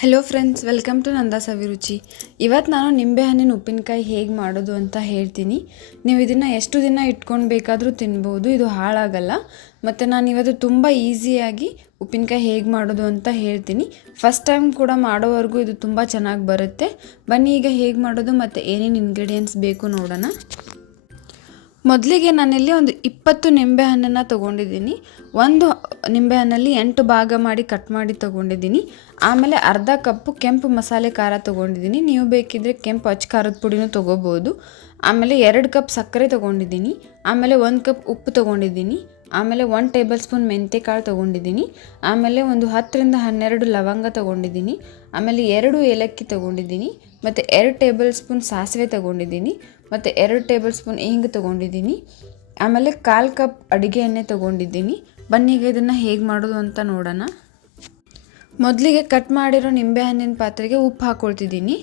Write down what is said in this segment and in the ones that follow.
Hello friends, welcome to ನಂದಾಸ್ ಅಭಿರುಚಿ. ಇವತ್ತು ನಾನು ನಿಂಬೆಹಣ್ಣಿನ ಉಪ್ಪಿನಕಾಯಿ ಹೇಗೆ ಮಾಡೋದು ಅಂತ ಹೇಳ್ತೀನಿ. ನೀವು ಇದನ್ನು ಎಷ್ಟು ದಿನ ಇಟ್ಕೊಂಡು ಬೇಕಾದರೂ ತಿನ್ಬೋದು, ಇದು ಹಾಳಾಗಲ್ಲ. ಮತ್ತು ನಾನು ಇವತ್ತು ತುಂಬ ಈಸಿಯಾಗಿ ಉಪ್ಪಿನಕಾಯಿ ಹೇಗೆ ಮಾಡೋದು ಅಂತ ಹೇಳ್ತೀನಿ. ಫಸ್ಟ್ ಟೈಮ್ ಕೂಡ ಮಾಡೋವರೆಗೂ ಇದು ತುಂಬ ಚೆನ್ನಾಗಿ ಬರುತ್ತೆ. ಬನ್ನಿ ಈಗ ಹೇಗೆ ಮಾಡೋದು ಮತ್ತು ಏನೇನು ಇಂಗ್ರೀಡಿಯೆಂಟ್ಸ್ ಬೇಕು ನೋಡೋಣ. ಮೊದಲಿಗೆ ನಾನಿಲ್ಲಿ ಒಂದು 20 ನಿಂಬೆಹಣ್ಣನ್ನು ತೊಗೊಂಡಿದ್ದೀನಿ. ಒಂದು ನಿಂಬೆಹಣ್ಣಲ್ಲಿ 8 ಭಾಗ ಮಾಡಿ ಕಟ್ ಮಾಡಿ ತೊಗೊಂಡಿದ್ದೀನಿ. ಆಮೇಲೆ ಅರ್ಧ ಕಪ್ಪು ಕೆಂಪು ಮಸಾಲೆ ಖಾರ ತೊಗೊಂಡಿದ್ದೀನಿ. ನೀವು ಬೇಕಿದ್ದರೆ ಕೆಂಪು ಅಚ್ಚ ಖಾರದ ಪುಡಿನೂ ತೊಗೋಬೋದು. ಆಮೇಲೆ 2 ಕಪ್ ಸಕ್ಕರೆ ತೊಗೊಂಡಿದ್ದೀನಿ. ಆಮೇಲೆ 1 ಕಪ್ ಉಪ್ಪು ತೊಗೊಂಡಿದ್ದೀನಿ. ಆಮೇಲೆ 1 ಟೇಬಲ್ ಸ್ಪೂನ್ ಮೆಂತ್ಯ ಕಾಳು ತೊಗೊಂಡಿದ್ದೀನಿ. ಆಮೇಲೆ ಒಂದು 10ರಿಂದ 12 ಲವಂಗ ತೊಗೊಂಡಿದ್ದೀನಿ. ಆಮೇಲೆ 2 ಏಲಕ್ಕಿ ತೊಗೊಂಡಿದ್ದೀನಿ. ಮತ್ತು 2 ಟೇಬಲ್ ಸ್ಪೂನ್ ಸಾಸಿವೆ ತೊಗೊಂಡಿದ್ದೀನಿ. ಮತ್ತು 2 ಟೇಬಲ್ ಸ್ಪೂನ್ ಹಿಂಗು ತೊಗೊಂಡಿದ್ದೀನಿ. ಆಮೇಲೆ 1/4 ಕಪ್ ಅಡುಗೆ ಎಣ್ಣೆ ತೊಗೊಂಡಿದ್ದೀನಿ. ಬನ್ನಿ ಈಗ ಇದನ್ನು ಹೇಗೆ ಮಾಡೋದು ಅಂತ ನೋಡೋಣ. ಮೊದಲಿಗೆ ಕಟ್ ಮಾಡಿರೋ ನಿಂಬೆಹಣ್ಣಿನ ಪಾತ್ರೆಗೆ ಉಪ್ಪು ಹಾಕ್ಕೊಳ್ತಿದ್ದೀನಿ.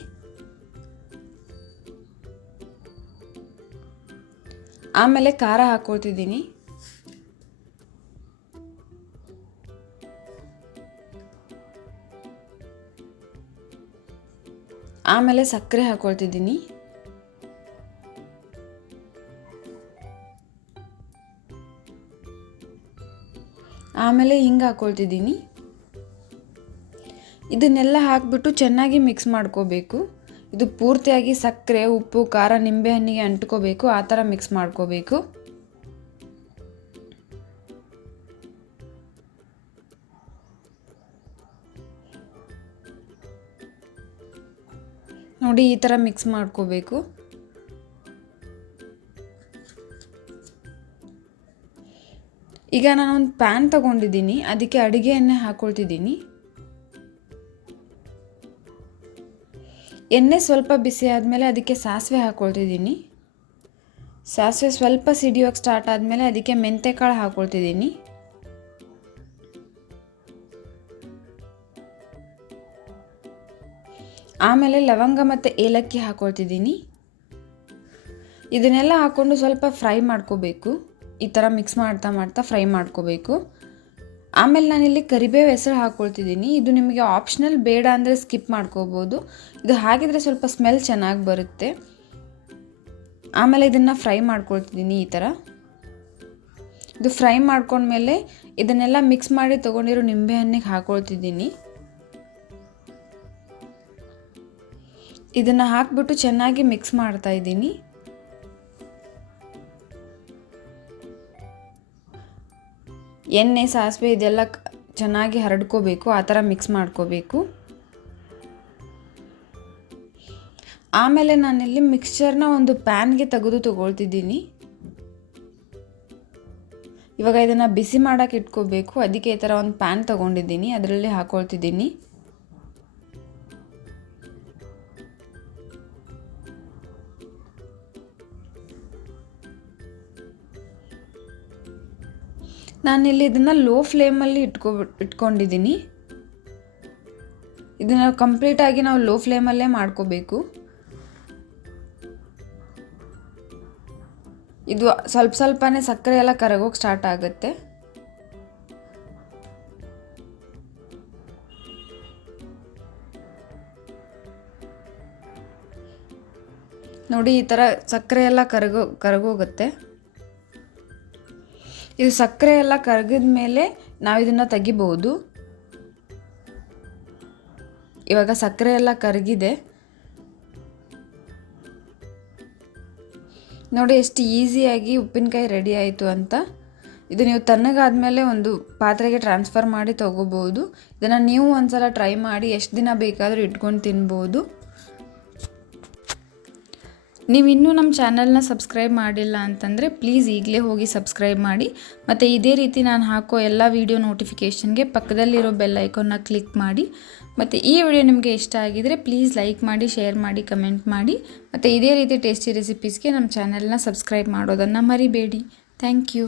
ಆಮೇಲೆ ಖಾರ ಹಾಕ್ಕೊಳ್ತಿದ್ದೀನಿ. ಆಮೇಲೆ ಸಕ್ಕರೆ ಹಾಕ್ಕೊಳ್ತಿದ್ದೀನಿ. ಆಮೇಲೆ ಹಿಂಗೆ ಹಾಕ್ಕೊಳ್ತಿದ್ದೀನಿ. ಇದನ್ನೆಲ್ಲ ಹಾಕಿಬಿಟ್ಟು ಚೆನ್ನಾಗಿ ಮಿಕ್ಸ್ ಮಾಡ್ಕೋಬೇಕು. ಇದು ಪೂರ್ತಿಯಾಗಿ ಸಕ್ಕರೆ, ಉಪ್ಪು, ಖಾರ ನಿಂಬೆಹಣ್ಣಿಗೆ ಅಂಟ್ಕೋಬೇಕು. ಆ ಥರ ಮಿಕ್ಸ್ ಮಾಡ್ಕೋಬೇಕು. ನೋಡಿ, ಈ ಥರ ಮಿಕ್ಸ್ ಮಾಡ್ಕೋಬೇಕು. ಈಗ ನಾನೊಂದು ಪ್ಯಾನ್ ತಗೊಂಡಿದ್ದೀನಿ. ಅದಕ್ಕೆ ಅಡುಗೆ ಎಣ್ಣೆ ಹಾಕ್ಕೊಳ್ತಿದ್ದೀನಿ. ಎಣ್ಣೆ ಸ್ವಲ್ಪ ಬಿಸಿ ಆದಮೇಲೆ ಅದಕ್ಕೆ ಸಾಸಿವೆ ಹಾಕ್ಕೊಳ್ತಿದ್ದೀನಿ. ಸಾಸಿವೆ ಸ್ವಲ್ಪ ಸಿಡಿಯೋಕ್ಕೆ ಸ್ಟಾರ್ಟ್ ಆದಮೇಲೆ ಅದಕ್ಕೆ ಮೆಂತ್ಯಕಾಳು ಹಾಕ್ಕೊಳ್ತಿದ್ದೀನಿ. ಆಮೇಲೆ ಲವಂಗ ಮತ್ತು ಏಲಕ್ಕಿ ಹಾಕ್ಕೊಳ್ತಿದ್ದೀನಿ. ಇದನ್ನೆಲ್ಲ ಹಾಕ್ಕೊಂಡು ಸ್ವಲ್ಪ ಫ್ರೈ ಮಾಡ್ಕೋಬೇಕು. ಈ ಥರ ಮಿಕ್ಸ್ ಮಾಡ್ತಾ ಮಾಡ್ತಾ ಫ್ರೈ ಮಾಡ್ಕೋಬೇಕು. ಆಮೇಲೆ ನಾನಿಲ್ಲಿ ಕರಿಬೇವು ಹೆಸರು ಹಾಕ್ಕೊಳ್ತಿದ್ದೀನಿ. ಇದು ನಿಮಗೆ ಆಪ್ಷನಲ್, ಬೇಡ ಅಂದರೆ ಸ್ಕಿಪ್ ಮಾಡ್ಕೋಬೋದು. ಇದು ಹಾಕಿದರೆ ಸ್ವಲ್ಪ ಸ್ಮೆಲ್ ಚೆನ್ನಾಗಿ ಬರುತ್ತೆ. ಆಮೇಲೆ ಇದನ್ನು ಫ್ರೈ ಮಾಡ್ಕೊಳ್ತಿದ್ದೀನಿ ಈ ಥರ. ಇದು ಫ್ರೈ ಮಾಡ್ಕೊಂಡ್ಮೇಲೆ ಇದನ್ನೆಲ್ಲ ಮಿಕ್ಸ್ ಮಾಡಿ ತೊಗೊಂಡಿರೋ ನಿಂಬೆಹಣ್ಣಿಗೆ ಹಾಕ್ಕೊಳ್ತಿದ್ದೀನಿ. ಇದನ್ನು ಹಾಕ್ಬಿಟ್ಟು ಚೆನ್ನಾಗಿ ಮಿಕ್ಸ್ ಮಾಡ್ತಾ ಇದ್ದೀನಿ. ಎಣ್ಣೆ, ಸಾಸಿವೆ ಇದೆಲ್ಲ ಚೆನ್ನಾಗಿ ಹರಡ್ಕೋಬೇಕು. ಆ ಥರ ಮಿಕ್ಸ್ ಮಾಡ್ಕೋಬೇಕು. ಆಮೇಲೆ ನಾನಿಲ್ಲಿ ಮಿಕ್ಸ್ಚರ್ನ ಒಂದು ಪ್ಯಾನ್ಗೆ ತೆಗೆದು ತೊಗೊಳ್ತಿದ್ದೀನಿ. ಇವಾಗ ಇದನ್ನು ಬಿಸಿ ಮಾಡೋಕ್ಕೆ ಇಟ್ಕೋಬೇಕು. ಅದಕ್ಕೆ ಈ ಥರ ಒಂದು ಪ್ಯಾನ್ ತೊಗೊಂಡಿದ್ದೀನಿ. ಅದರಲ್ಲಿ ಹಾಕ್ಕೊಳ್ತಿದ್ದೀನಿ. ನಾನಿಲ್ಲಿ ಇದನ್ನು ಲೋ ಫ್ಲೇಮಲ್ಲಿ ಇಟ್ಕೊಂಡಿದ್ದೀನಿ. ಇದನ್ನು ಕಂಪ್ಲೀಟಾಗಿ ನಾವು ಲೋ ಫ್ಲೇಮಲ್ಲೇ ಮಾಡ್ಕೋಬೇಕು. ಇದು ಸ್ವಲ್ಪನೇ ಸಕ್ಕರೆ ಎಲ್ಲ ಕರಗೋಕ್ಕೆ ಸ್ಟಾರ್ಟ್ ಆಗುತ್ತೆ. ನೋಡಿ, ಈ ಥರ ಸಕ್ಕರೆ ಎಲ್ಲ ಕರಗೋಗುತ್ತೆ. ಇದು ಸಕ್ಕರೆ ಎಲ್ಲ ಕರಗಿದ ಮೇಲೆ ನಾವು ಇದನ್ನು ತೆಗಿಬಹುದು. ಇವಾಗ ಸಕ್ಕರೆ ಎಲ್ಲ ಕರಗಿದೆ. ನೋಡಿ ಎಷ್ಟು ಈಸಿಯಾಗಿ ಉಪ್ಪಿನಕಾಯಿ ರೆಡಿ ಆಯಿತು ಅಂತ. ಇದು ನೀವು ತಣ್ಣಗಾದ್ಮೇಲೆ ಒಂದು ಪಾತ್ರೆಗೆ ಟ್ರಾನ್ಸ್ಫರ್ ಮಾಡಿ ತೊಗೋಬೋದು. ಇದನ್ನು ನೀವು ಒಂದ್ಸಲ ಟ್ರೈ ಮಾಡಿ ಎಷ್ಟು ದಿನ ಬೇಕಾದರೂ ಇಟ್ಕೊಂಡು ತಿನ್ಬೋದು. ನೀವು ಇನ್ನೂ ನಮ್ಮ ಚಾನಲ್ನ ಸಬ್ಸ್ಕ್ರೈಬ್ ಮಾಡಿಲ್ಲ ಅಂತಂದರೆ ಪ್ಲೀಸ್ ಈಗಲೇ ಹೋಗಿ ಸಬ್ಸ್ಕ್ರೈಬ್ ಮಾಡಿ. ಮತ್ತು ಇದೇ ರೀತಿ ನಾನು ಹಾಕೋ ಎಲ್ಲ ವೀಡಿಯೋ ನೋಟಿಫಿಕೇಷನ್ಗೆ ಪಕ್ಕದಲ್ಲಿರೋ ಬೆಲ್ ಐಕಾನ್ನ ಕ್ಲಿಕ್ ಮಾಡಿ. ಮತ್ತು ಈ ವಿಡಿಯೋ ನಿಮಗೆ ಇಷ್ಟ ಆಗಿದರೆ ಪ್ಲೀಸ್ ಲೈಕ್ ಮಾಡಿ, ಶೇರ್ ಮಾಡಿ, ಕಮೆಂಟ್ ಮಾಡಿ. ಮತ್ತು ಇದೇ ರೀತಿ ಟೇಸ್ಟಿ ರೆಸಿಪೀಸ್ಗೆ ನಮ್ಮ ಚಾನಲ್ನ ಸಬ್ಸ್ಕ್ರೈಬ್ ಮಾಡೋದನ್ನು ಮರಿಬೇಡಿ. Thank you.